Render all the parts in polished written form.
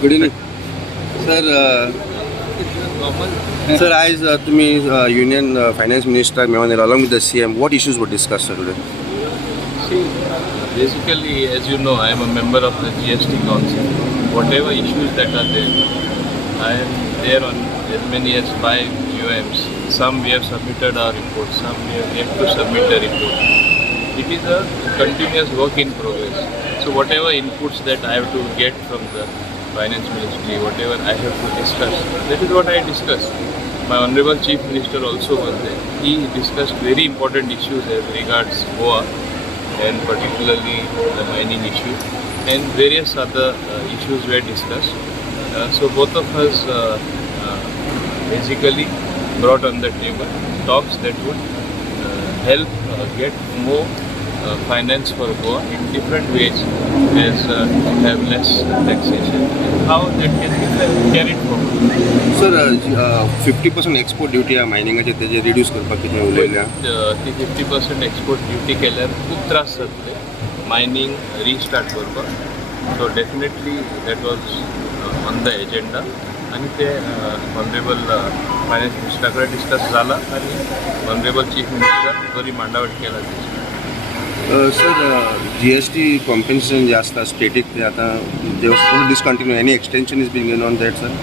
Good evening. Sir, sir, as तुम्ही Union Finance Minister Mauvin along with the CM, what issues were discussed sir, today? See, basically, as you know, I am a member of the GST Council. Whatever issues that are there, I am there on as many as 5 UMs. Some we have submitted our report, some we have yet to submit the report. It is a continuous work in progress. So whatever inputs that I have to get from the Finance Ministry, whatever I have to discuss, that is what I discussed. My Honorable Chief Minister also was there. He discussed very important issues as regards Goa and particularly the mining issue and various other issues were discussed. So both of us basically brought on the table talks that would help get more finance for Goa in different ways as to have less taxation and how that can be carried forward. Sir, 50% export duty आहे मायनिंगाचे त्याचे reduce करपाक कितें उलयल्या ती 50% export duty केल्यार खूब त्रास जातले mining restart करपाक. So definitely that was on the agenda आणि ते ऑनरेबल फायनान्स मिनिस्टरा कडेन डिस्कस जाला आणि ऑनरेबल चीफ मिनिस्टर बरी मांडावळ केला. सर GST कॉम्पेन्सेशन जे असता स्टेटीक ते आता they was discontinue any extension is being on that sir.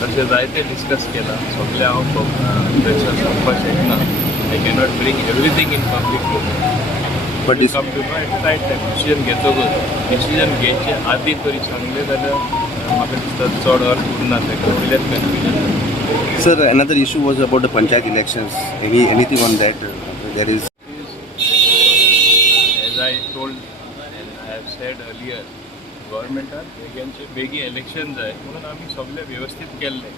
तशें जायते डिस्कस केला सगळे हांव प्रेशर सांगपाक शकना. I cannot bring everything in public but come to know at right time decision घेतकच डिसिजन घेवचे आदीं तरी सांगलें जाल्यार म्हाका दिसता चड अर्थ उरना तेका वयल्याच confusion. Sir another issue was about the Panchayat elections. Anything on that? There is. As I told and I have said earlier, गव्हर्मेंटान बेगी इलेक्शन जाय म्हणून आमी सगळे वेवस्थीत केल्ले.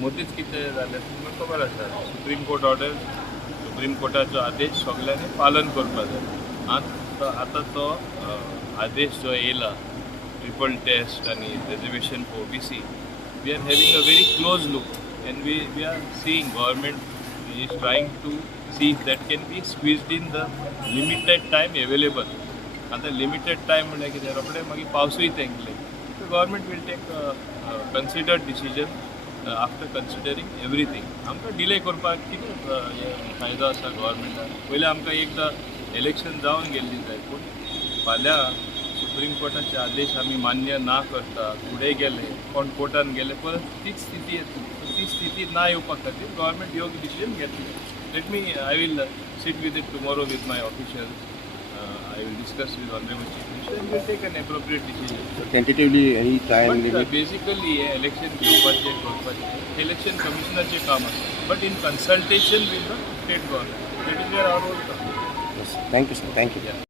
मदींच कितें जालें तुमकां खबर आसा सुप्रीम कोर्ट ऑर्डर सुप्रीम कोर्टाचो आदेश सगळ्यांनी पालन करपाक जाय. आतां तो आदेश जो येयला ट्रिपल टेस्ट आनी reservation for OBC we are having a very close look and we are seeing government is trying to see if that can be squeezed in the limited time available. And the limited time म्हळ्यार कितें रोखडें मागीर पावसूय तेंकले. So government will take a considered decision after considering everything. आमकां delay करपाक कितें फायदो आसा गव्हर्मेंटाक. पयलीं आमकां एकदां इलेक्शन जावन गेल्ली जाय पूण फाल्यां सुप्रीम कोर्टाचे आदेश आमी मान्य ना करता फुडें गेले कोण कोर्टान गेले परत तीच स्थिती येतली. ती स्थिती ना येवपा खातीर गव्हर्मेंट योग्य डिसिजन घेतली. Let me I will sit with it tomorrow with my officials. I will discuss with Honorable Chief Minister and will take an appropriate decision. So tentatively any time limit? Basically election घेवपाचें करपाचें election commissionerचें काम आसा. But in consultation with the state government. That is where our role comes. Yes. Thank you sir. Thank you. Yeah.